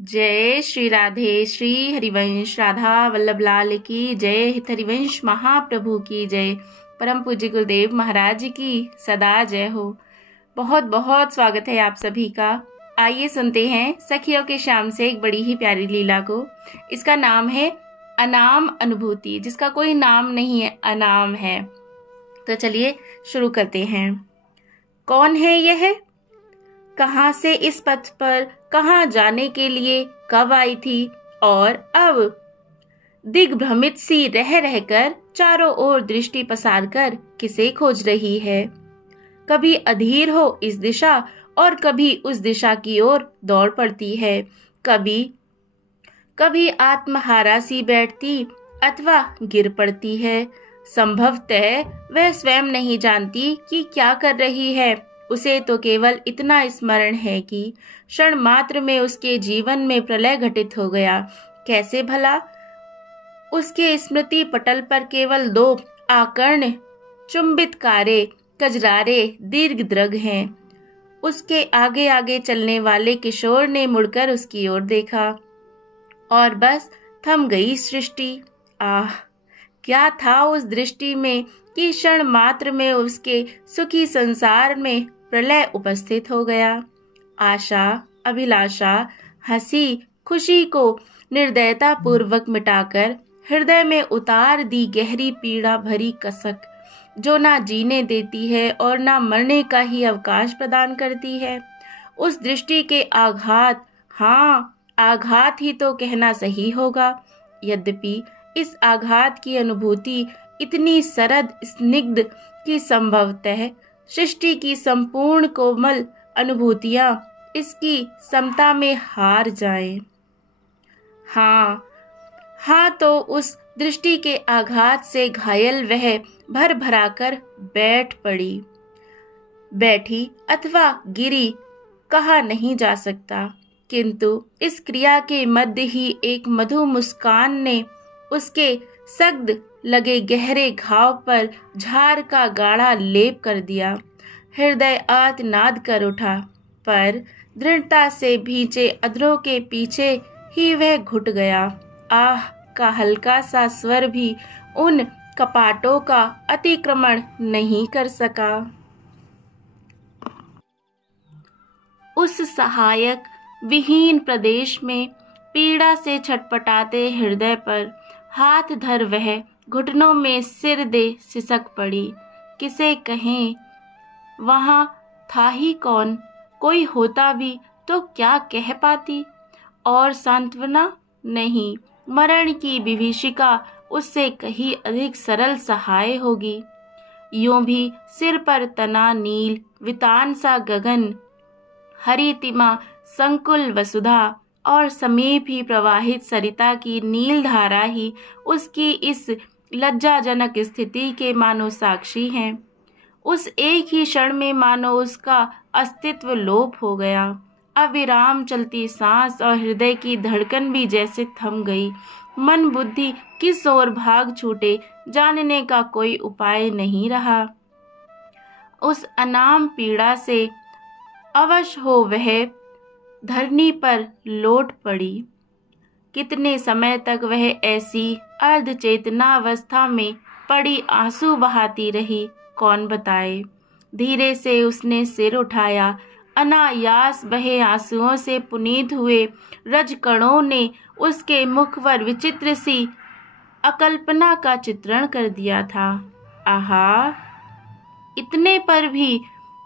जय श्री राधे। श्री हरिवंश राधा वल्लभ लाल की जय। हित हरिवंश महाप्रभु की जय। परम पूज्य गुरुदेव महाराज की सदा जय हो। बहुत बहुत स्वागत है आप सभी का। आइए सुनते हैं सखियों के शाम से एक बड़ी ही प्यारी लीला को। इसका नाम है अनाम अनुभूति, जिसका कोई नाम नहीं है, अनाम है। तो चलिए शुरू करते हैं। कौन है यह? कहां से इस पथ पर कहां जाने के लिए कब आई थी और अब दिग्भ्रमित सी रह रहकर चारों ओर दृष्टि पसार कर किसे खोज रही है? कभी अधीर हो इस दिशा और कभी उस दिशा की ओर दौड़ पड़ती है। कभी आत्महारा सी बैठती अथवा गिर पड़ती है। संभवतः वह स्वयं नहीं जानती कि क्या कर रही है। उसे तो केवल इतना स्मरण है कि क्षण मात्र में उसके जीवन में प्रलय घटित हो गया। कैसे भला? उसके स्मृति पटल पर केवल दो आकर्ण चुंबित कारे कजरारे दीर्घ द्रग हैं। उसके आगे आगे चलने वाले किशोर ने मुड़कर उसकी ओर देखा और बस थम गई सृष्टि। आह, क्या था उस दृष्टि में कि क्षण मात्र में उसके सुखी संसार में प्रलय उपस्थित हो गया। आशा, अभिलाषा, हंसी, खुशी को निर्दयता पूर्वक मिटाकर हृदय में उतार दी गहरी पीड़ा भरी कसक, जो ना जीने देती है और ना मरने का ही अवकाश प्रदान करती है। उस दृष्टि के आघात, हाँ आघात ही तो कहना सही होगा। यद्यपि इस आघात की अनुभूति इतनी सरद स्निग्ध कि संभवतः सृष्टि की संपूर्ण कोमल अनुभूतियां इसकी समता में हार जाएं। हाँ तो उस दृष्टि के आघात से घायल वह भर भराकर बैठी अथवा गिरी कहा नहीं जा सकता, किंतु इस क्रिया के मध्य ही एक मधु मुस्कान ने उसके सख्त लगे गहरे घाव पर झार का गाढ़ा लेप कर दिया। हृदय आर्तनाद कर उठा, पर दृढ़ता से भींचे अधरों के पीछे ही वह घुट गया। आह का हल्का सा स्वर भी उन कपाटों का अतिक्रमण नहीं कर सका। उस सहायक विहीन प्रदेश में पीड़ा से छटपटाते हृदय पर हाथ धर वह घुटनों में सिर दे सिसक पड़ी। किसे कहें? वहां था ही कौन? कोई होता भी तो क्या कह पाती? और सांत्वना नहीं, मरण की विभीषिका उससे कहीं अधिक सरल सहाय होगी। यूं भी सिर पर तना नील वितान सा गगन, हरितिमा संकुल वसुधा और समीप ही प्रवाहित सरिता की नील धारा ही उसकी इस लज्जाजनक स्थिति के मानो साक्षी हैं। उस एक ही क्षण में मानो उसका अस्तित्व लोप हो गया। अविराम चलती सांस और हृदय की धड़कन भी जैसे थम गई। मन बुद्धि किस ओर भाग छूटे जानने का कोई उपाय नहीं रहा। उस अनाम पीड़ा से अवश्य हो वह धरनी पर लौट पड़ी। कितने समय तक वह ऐसी अर्ध चेतनावस्था में पड़ी आंसू बहाती रही, कौन बताए। धीरे से उसने सिर उठाया। अनायास बहे आंसुओं से पुनीत हुए रजकणों ने उसके मुख पर विचित्र सी अकल्पना का चित्रण कर दिया था। आहा, इतने पर भी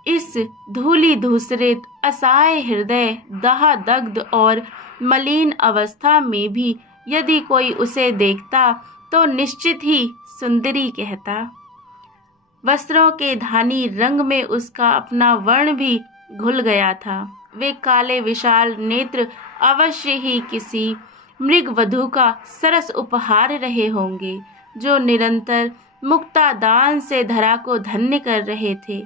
इस धूली धूसरित असहाय हृदय दाह दग्ध और मलिन अवस्था में भी यदि कोई उसे देखता तो निश्चित ही सुंदरी कहता। वस्त्रों के धानी रंग में उसका अपना वर्ण भी घुल गया था। वे काले विशाल नेत्र अवश्य ही किसी मृग वधू का सरस उपहार रहे होंगे, जो निरंतर मुक्तादान से धरा को धन्य कर रहे थे।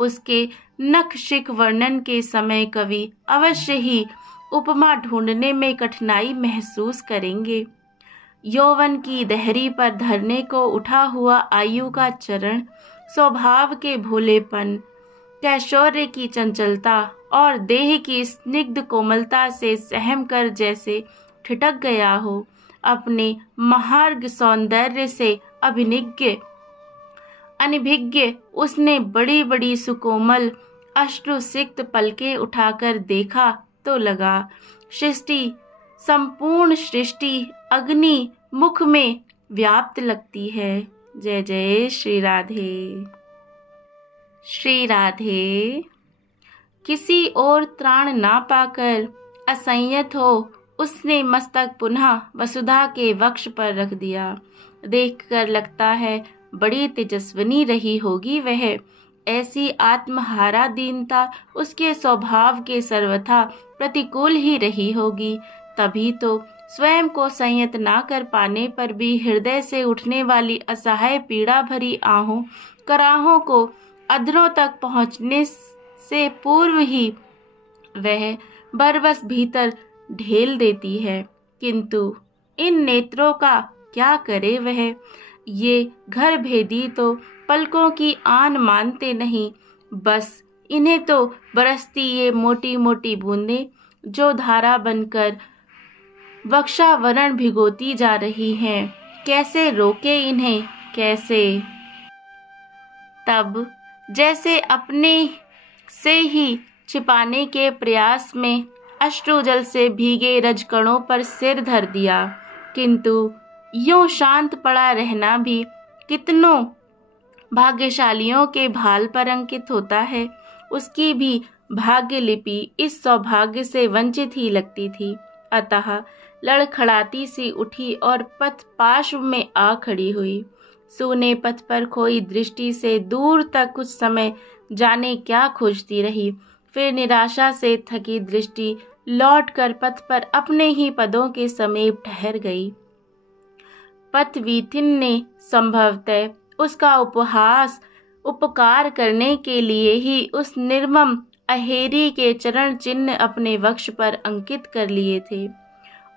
उसके नखशिख वर्णन के समय कवि अवश्य ही उपमा ढूंढने में कठिनाई महसूस करेंगे। यौवन की दहरी पर धरने को उठा हुआ आयु का चरण, स्वभाव के भोलेपन, कैशोर्य की चंचलता और देह की स्निग्ध कोमलता से सहम कर जैसे ठिठक गया हो। अपने महार्घ सौंदर्य से अनभिज्ञ उसने बड़ी बड़ी सुकोमल अश्रुसिक्त पलकें उठाकर देखा तो लगा संपूर्ण सृष्टि अग्नि मुख में व्याप्त लगती है। जय जय श्री राधे। श्री राधे। किसी और त्राण ना पाकर असंयत हो उसने मस्तक पुनः वसुधा के वक्ष पर रख दिया। देखकर लगता है बड़ी तेजस्विनी रही होगी वह। ऐसी आत्महारा दीनता उसके स्वभाव के सर्वथा प्रतिकूल ही रही होगी। तभी तो स्वयं को संयत ना कर पाने पर भी हृदय से उठने वाली असहाय पीड़ा भरी आहों कराहों को अधरों तक पहुँचने से पूर्व ही वह बरबस भीतर ढेल देती है। किंतु इन नेत्रों का क्या करे वह। ये घर भेदी तो पलकों की आन मानते नहीं, बस इन्हें तो बरसती ये मोटी मोटी बूंदें जो धारा बनकर वक्षावरण भिगोती जा रही हैं। कैसे रोके इन्हें, कैसे। तब जैसे अपने से ही छिपाने के प्रयास में अश्रुजल से भीगे रजकणों पर सिर धर दिया। किंतु यूं शांत पड़ा रहना भी कितनों भाग्यशालियों के भाल पर अंकित होता है। उसकी भी भाग्य लिपि इस सौभाग्य से वंचित ही लगती थी। अतः लड़खड़ाती सी उठी और पथ पार्श्व में आ खड़ी हुई। सूने पथ पर खोई दृष्टि से दूर तक कुछ समय जाने क्या खोजती रही। फिर निराशा से थकी दृष्टि लौटकर पथ पर अपने ही पदों के समीप ठहर गई। पथवीथिन ने संभवतः उसका उपकार करने के लिए ही उस निर्मम अहेरी के चरण चिन्ह अपने वक्ष पर अंकित कर लिए थे।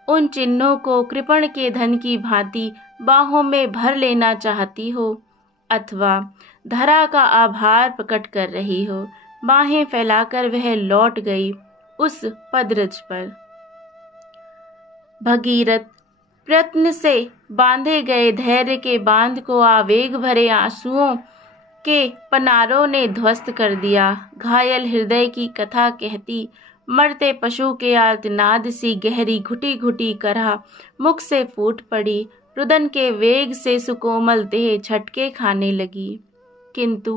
उन चिन्हों को कृपण के धन की भांति बाहों में भर लेना चाहती हो अथवा धरा का आभार प्रकट कर रही हो। बाहें फैलाकर वह लौट गई उस पदरज पर। भगीरथ प्रयत्न से बांधे गए धैर्य के बांध को आवेग भरे आंसुओं के पनारों ने ध्वस्त कर दिया। घायल हृदय की कथा कहती मरते पशु के आर्तनाद सी गहरी घुटी घुटी करहा मुख से फूट पड़ी। रुदन के वेग से सुकोमल देह झटके खाने लगी। किंतु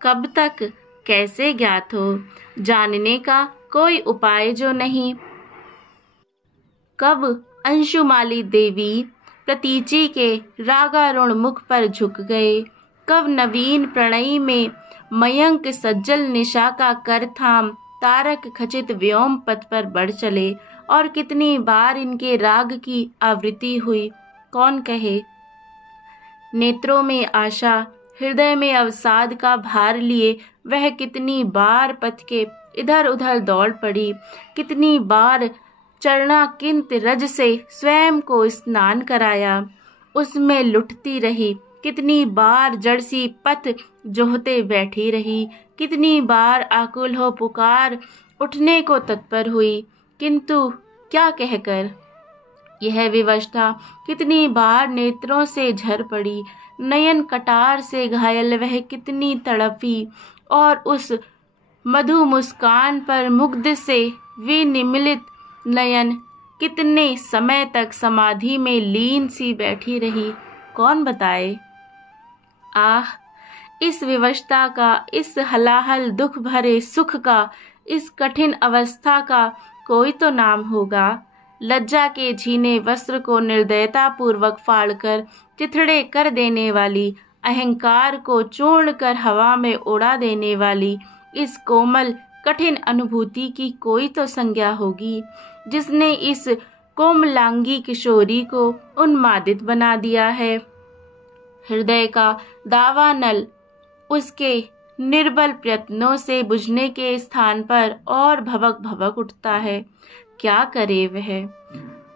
कब तक कैसे ज्ञात हो, जानने का कोई उपाय जो नहीं। कब अंशुमाली देवी प्रतीचि के रागारुण मुख पर झुक गए, कब नवीन प्रणयी में मयंक सज्जल निशा का कर थाम तारक खचित व्योम पथ पर बढ़ चले, और कितनी बार इनके राग की आवृत्ति हुई कौन कहे। नेत्रों में आशा, हृदय में अवसाद का भार लिए वह कितनी बार पथ के इधर उधर दौड़ पड़ी। कितनी बार चरणाकिंत रज से स्वयं को स्नान कराया, उसमें लुटती रही। कितनी बार जड़सी पथ जोहते बैठी रही। कितनी बार आकुल हो पुकार उठने को तत्पर हुई, किंतु क्या कहकर। यह विवशता कितनी बार नेत्रों से झर पड़ी। नयन कटार से घायल वह कितनी तड़पी, और उस मधु मुस्कान पर मुग्ध से विनिमिलित नयन कितने समय तक समाधि में लीन सी बैठी रही कौन बताए। आह, इस विवशता का, इस हलाहल दुख भरे सुख का, इस कठिन अवस्था का कोई तो नाम होगा। लज्जा के झीने वस्त्र को निर्दयता पूर्वक फाड़कर चिथड़े कर देने वाली, अहंकार को चूर्ण कर हवा में उड़ा देने वाली इस कोमल कठिन अनुभूति की कोई तो संज्ञा होगी, जिसने इस कोमलांगी किशोरी को उन्मादित बना दिया है। हृदय का दावा नल उसके निर्बल प्रयत्नों से बुझने के स्थान पर और भभक भभक उठता है। क्या करे वह।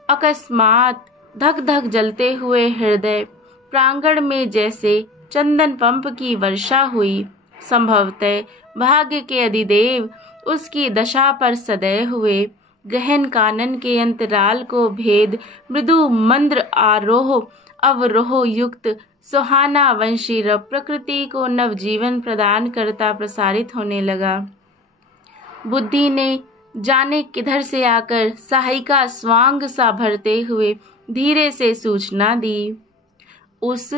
अकस्मात धक धक जलते हुए हृदय प्रांगण में जैसे चंदन पंप की वर्षा हुई। संभवतः भाग्य के अधिदेव उसकी दशा पर सदैव हुए। गहन कानन के अंतराल को भेद मृदु मंद्र आरोह अवरोह युक्त सुहाना वंशी रव प्रकृति को नवजीवन प्रदान करता प्रसारित होने लगा। बुद्धि ने जाने किधर से आकर सहायिका स्वांग सा भरते हुए धीरे से सूचना दी। उस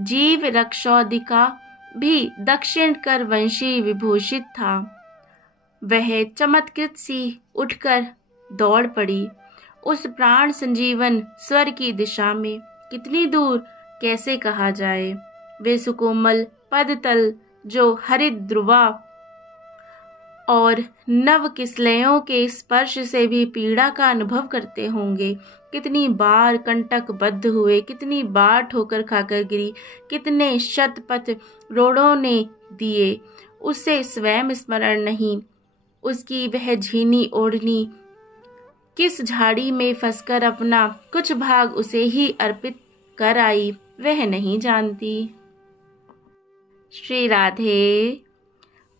जीव रक्षौदिका भी दक्षिण कर वंशी विभूषित था। वह चमत्कृत सी उठकर दौड़ पड़ी। उस प्राण संजीवन स्वर की दिशा में कितनी दूर कैसे कहा जाए। वे सुकोमल पदतल जो हरित ध्रुवा और नव किसलयों के स्पर्श से भी पीड़ा का अनुभव करते होंगे, कितनी बार कंटक बद्ध हुए, कितनी बार ठोकर खाकर गिरी, कितने शतपथ रोड़ों ने दिए, उसे स्वयं स्मरण नहीं। उसकी वह झीनी ओढ़नी किस झाड़ी में फंसकर अपना कुछ भाग उसे ही अर्पित कर आई, वह नहीं जानती। श्री राधे।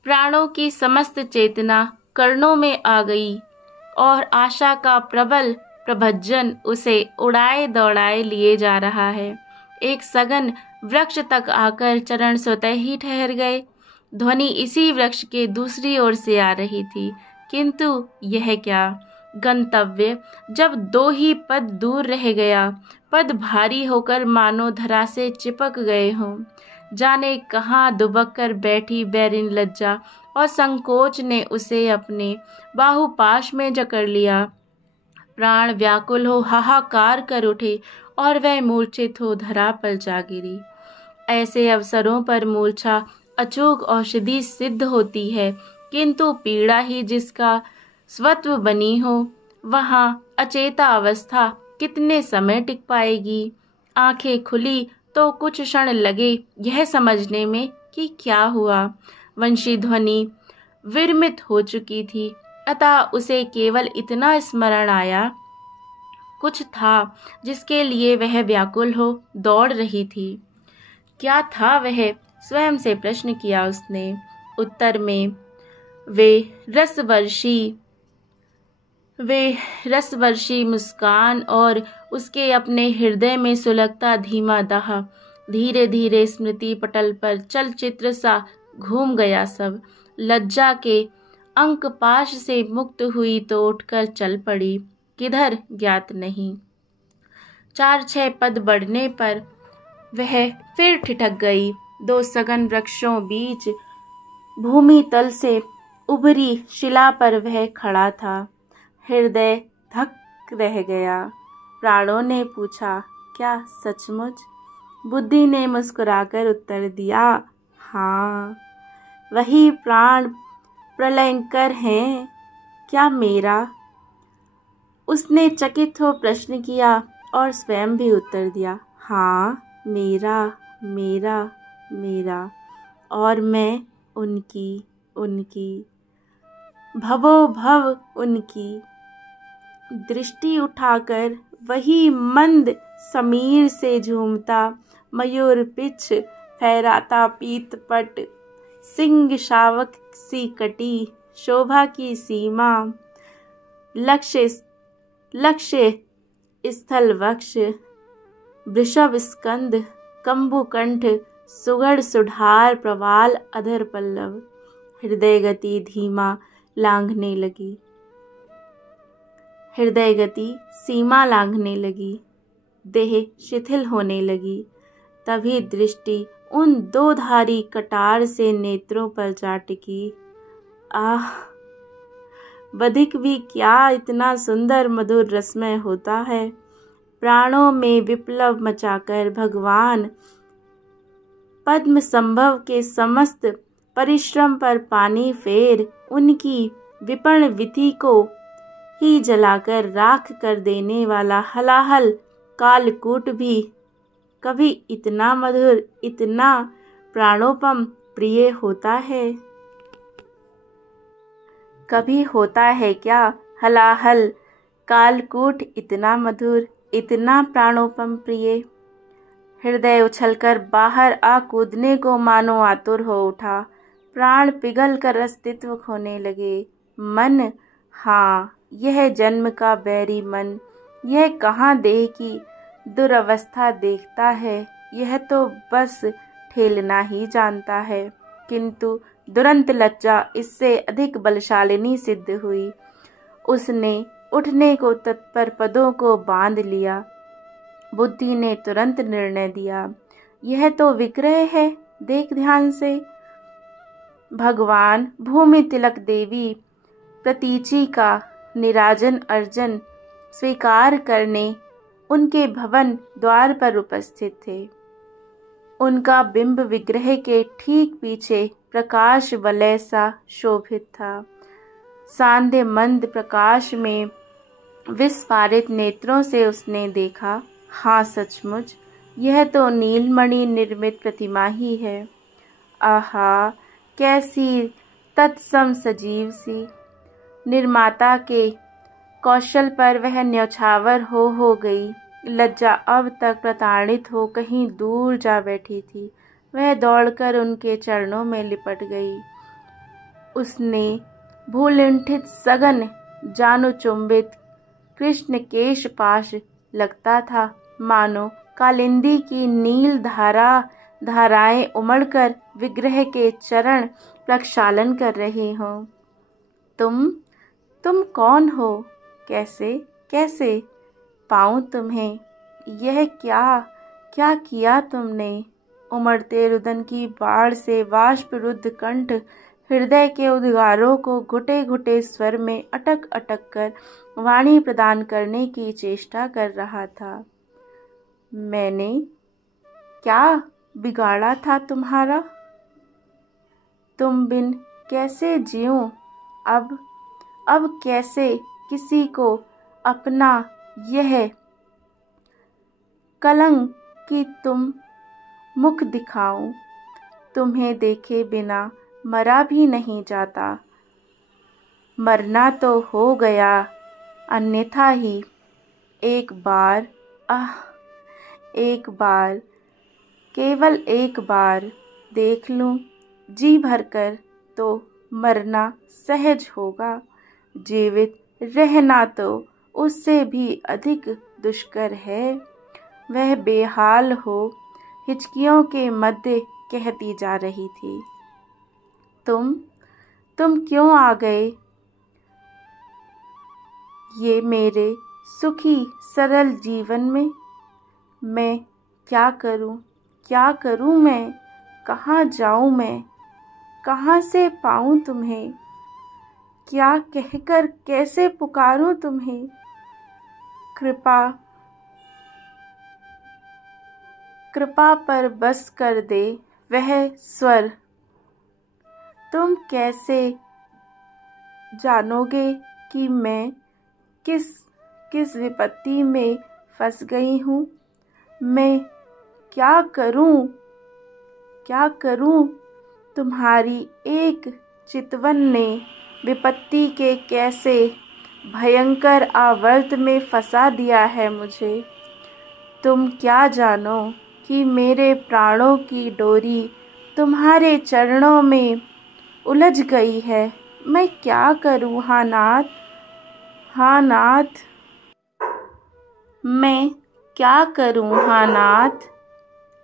प्राणों की समस्त चेतना कर्णों में आ गई और आशा का प्रबल प्रभज्जन उसे उड़ाए दौड़ाए लिए जा रहा है। एक सघन वृक्ष तक आकर चरण स्वतः ही ठहर गए। ध्वनि इसी वृक्ष के दूसरी ओर से आ रही थी, किंतु यह क्या गंतव्य जब 2 ही पद दूर रह गया। पद भारी होकर मानो धरा से चिपक गए हों। जाने कहाँ दुबक कर बैठी बैरिन लज्जा और संकोच ने उसे अपने बाहुपाश में जकड़ लिया। प्राण व्याकुल हो हाहाकार कर उठे और वह मूर्छित हो धरा पर जा गिरी। ऐसे अवसरों पर मूर्छा अचूक औषधि सिद्ध होती है, किंतु पीड़ा ही जिसका स्वत्व बनी हो, वहाँ अचेता अवस्था कितने समय टिक पाएगी। आंखें खुली तो कुछ क्षण लगे यह समझने में कि क्या हुआ। वंशी ध्वनि विरमित हो चुकी थी, अतः उसे केवल इतना स्मरण आया, कुछ था जिसके लिए वह व्याकुल हो दौड़ रही थी। क्या था वह? स्वयं से प्रश्न किया उसने। उत्तर में वे रसवर्षी मुस्कान और उसके अपने हृदय में सुलगता धीमा दाह। धीरे धीरे स्मृति पटल पर चलचित्र सा घूम गया सब। लज्जा के अंकपाश से मुक्त हुई तो उठकर चल पड़ी, किधर ज्ञात नहीं। 4-6 पद बढ़ने पर वह फिर ठिठक गई। 2 सघन वृक्षों बीच भूमि तल से उभरी शिला पर वह खड़ा था। हृदय धक रह गया। प्राणों ने पूछा, क्या सचमुच? बुद्धि ने मुस्कुराकर उत्तर दिया, हाँ, वही प्राण प्रलयंकर हैं। क्या मेरा? उसने चकित हो प्रश्न किया और स्वयं भी उत्तर दिया, हाँ, मेरा मेरा मेरा। और मैं उनकी भवो भव उनकी। दृष्टि उठाकर वही मंद समीर से झूमता मयूर पिछ फहराता पीतपट, सिंह शावक सी कटी शोभा की सीमा, लक्ष्य स्थल वक्ष, वृषभ स्कंद, कंबुकंठ, सुगढ़ सुधार प्रवाल अधर पल्लव। हृदय गति धीमा लांघने लगी, हृदय गति सीमा लांघने लगी, देह शिथिल होने लगी। तभी दृष्टि उन 2 धारी कटार से नेत्रों पर जा टिकी। आह, बधिक भी क्या इतना सुंदर मधुर रसमय होता है। प्राणों में विप्लव मचाकर भगवान पद्म संभव के समस्त परिश्रम पर पानी फेर उनकी विपण विधि को ही जलाकर राख कर देने वाला हलाहल कालकूट भी कभी इतना मधुर, इतना प्राणोपम प्रिय होता है? कभी होता है क्या हलाहल कालकूट इतना मधुर, इतना प्राणोपम प्रिय? हृदय उछलकर बाहर आ कूदने को मानो आतुर हो उठा। प्राण पिघल कर अस्तित्व खोने लगे। मन, हाँ, यह जन्म का बैरी मन, यह कहाँ देह की दुरवस्था देखता है। यह तो बस ठेलना ही जानता है। किंतु दुरंत लज्जा इससे अधिक बलशालिनी सिद्ध हुई। उसने उठने को तत्पर पदों को बांध लिया। बुद्धि ने तुरंत निर्णय दिया, यह तो विग्रह है, देख ध्यान से। भगवान भूमि तिलक देवी प्रतीचि का निराजन अर्जन स्वीकार करने उनके भवन द्वार पर उपस्थित थे। उनका बिंब विग्रह के ठीक पीछे प्रकाश वलय सा शोभित था। सांध्य मंद प्रकाश में विस्फारित नेत्रों से उसने देखा, हाँ सचमुच यह तो नीलमणि निर्मित प्रतिमा ही है। आहा, कैसी तत्सम सजीव सी। निर्माता के कौशल पर वह न्यौछावर हो गई। लज्जा अब तक प्रताड़ित हो कहीं दूर जा बैठी थी। वह दौड़कर उनके चरणों में लिपट गई। उसने भूलुंठित सघन जानु चुंबित कृष्ण केश पाश लगता था, मानो कालिंदी की नील धाराएं उमड़कर विग्रह के चरण प्रक्षालन कर रहे हों। तुम कौन हो? कैसे पाऊं तुम्हें? यह क्या किया तुमने? उमड़ते रुदन की बाढ़ से वाष्परुद्ध कंठ हृदय के उद्गारों को घुटे घुटे स्वर में अटक अटक कर वाणी प्रदान करने की चेष्टा कर रहा था। मैंने क्या बिगाड़ा था तुम्हारा? तुम बिन कैसे जीऊं? अब कैसे किसी को अपना यह कलंक कि तुम मुख दिखाऊं? तुम्हें देखे बिना मरा भी नहीं जाता। मरना तो हो गया, अन्यथा ही एक बार, एक बार, केवल एक बार देख लूं जी भरकर तो मरना सहज होगा। जीवित रहना तो उससे भी अधिक दुष्कर है। वह बेहाल हो हिचकियों के मध्य कहती जा रही थी, तुम क्यों आ गए ये मेरे सुखी सरल जीवन में? मैं क्या करूं मैं? कहाँ जाऊं मैं? कहाँ से पाऊं तुम्हें? क्या कहकर कैसे पुकारूं तुम्हें? कृपा पर बस कर दे वह स्वर। तुम कैसे जानोगे कि मैं किस विपत्ति में फंस गई हूँ? मैं क्या करूं? तुम्हारी एक चितवन ने विपत्ति के कैसे भयंकर आवर्त में फंसा दिया है मुझे। तुम क्या जानो कि मेरे प्राणों की डोरी तुम्हारे चरणों में उलझ गई है। मैं क्या करूं? हाँ नाथ, मैं क्या करूं? हाँ नाथ,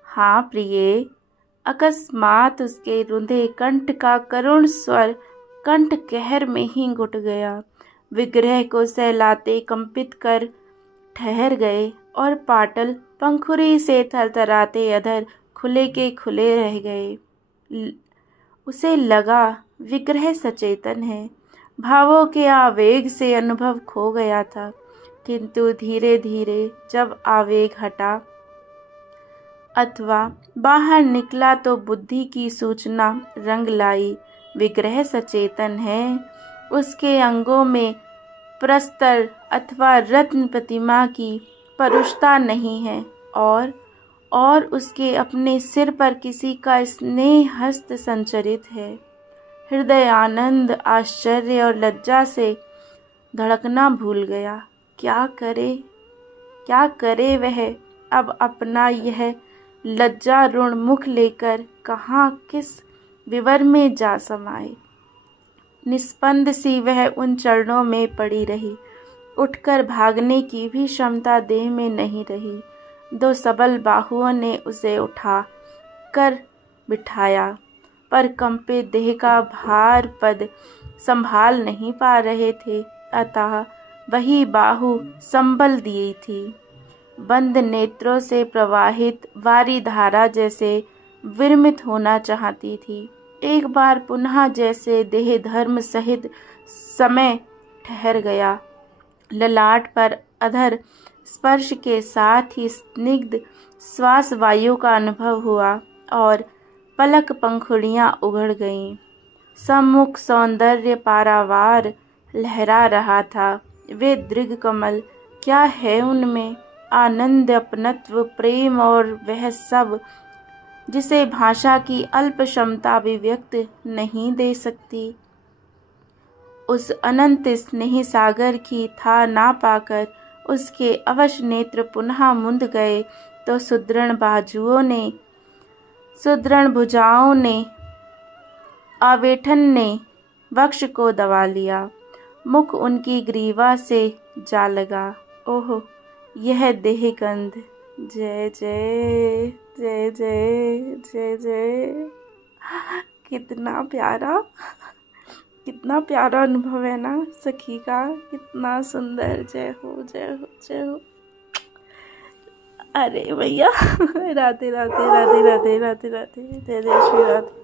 हाँ प्रिये। अकस्मात उसके रुंधे कंठ का करुण स्वर कंठ कहर में ही घुट गया। विग्रह को सहलाते कंपित कर ठहर गए और पाटल पंखुड़ी से थरथराते अधर खुले के खुले रह गए। उसे लगा विग्रह सचेतन है। भावों के आवेग से अनुभव खो गया था, किंतु धीरे धीरे जब आवेग हटा अथवा बाहर निकला तो बुद्धि की सूचना रंग लाई। विग्रह सचेतन है। उसके अंगों में प्रस्तर अथवा रत्न प्रतिमा की परुषता नहीं है और उसके अपने सिर पर किसी का स्नेह हस्त संचरित है। हृदय आनंद, आश्चर्य और लज्जा से धड़कना भूल गया। क्या करे वह अब अपना यह लज्जारुण मुख लेकर कहाँ किस विवर में जा समाये। निस्पंद सी वह उन चरणों में पड़ी रही। उठकर भागने की भी क्षमता देह में नहीं रही। दो सबल बाहुओं ने उसे उठा कर बिठाया, पर कंपित देह का भार पद संभाल नहीं पा रहे थे, अतः वही बाहु संबल दी थी। बंद नेत्रों से प्रवाहित वारी धारा जैसे विरमित होना चाहती थी। एक बार पुनः जैसे देह धर्म सहित समय ठहर गया। ललाट पर अधर स्पर्श के साथ ही स्निग्ध श्वास वायु का अनुभव हुआ और पलक पंखुड़ियां उघड़ गईं। सम्मुख सौंदर्य पारावार लहरा रहा था। वे दृग कमल, क्या है उनमें? आनंद, अपनत्व, प्रेम और वह सब जिसे भाषा की अल्प क्षमता अभिव्यक्त नहीं दे सकती। उस अनंत स्नेह सागर की था ना पाकर उसके अवश्य नेत्र पुनः मुंद गए तो सुदृढ़ बाजुओं ने, सुदृढ़ भुजाओं ने, आवेठन ने वक्ष को दबा लिया। मुख उनकी ग्रीवा से जा लगा। ओह, यह देह गंध! जय जय जय जय जय जय। कितना प्यारा अनुभव है ना सखी का, कितना सुंदर। जय हो जय हो जय हो। अरे भैया, राधे राधे राधे राधे राधे राधे, जय जय श्री राधे।